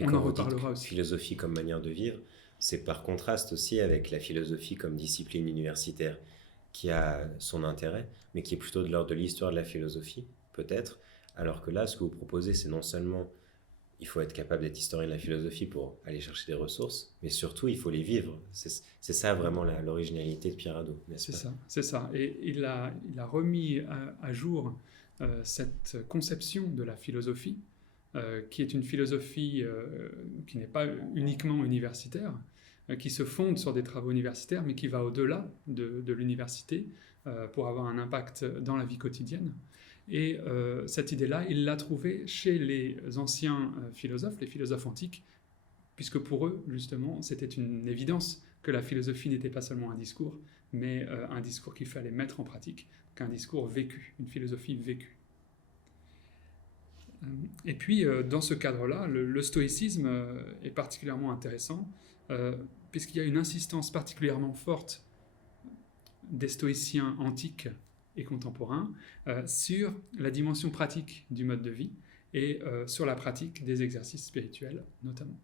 Et On quand en vous dites reparlera aussi. philosophie comme manière de vivre, c'est par contraste aussi avec la philosophie comme discipline universitaire qui a son intérêt, mais qui est plutôt de l'ordre de l'histoire de la philosophie, peut-être, alors que là, ce que vous proposez, c'est non seulement il faut être capable d'être historien de la philosophie pour aller chercher des ressources, mais surtout, il faut les vivre. C'est ça vraiment l'originalité de Pierre Hadot, n'est-ce C'est pas? ça, c'est ça. Et il a remis à jour cette conception de la philosophie, qui est une philosophie qui n'est pas uniquement universitaire, qui se fonde sur des travaux universitaires, mais qui va au-delà de l'université pour avoir un impact dans la vie quotidienne. Et cette idée-là, il l'a trouvée chez les anciens philosophes, les philosophes antiques, puisque pour eux, justement, c'était une évidence que la philosophie n'était pas seulement un discours, mais un discours qu'il fallait mettre en pratique, qu'un discours vécu, une philosophie vécue. Et puis, dans ce cadre-là, le stoïcisme est particulièrement intéressant, puisqu'il y a une insistance particulièrement forte des stoïciens antiques et contemporains sur la dimension pratique du mode de vie et sur la pratique des exercices spirituels, notamment.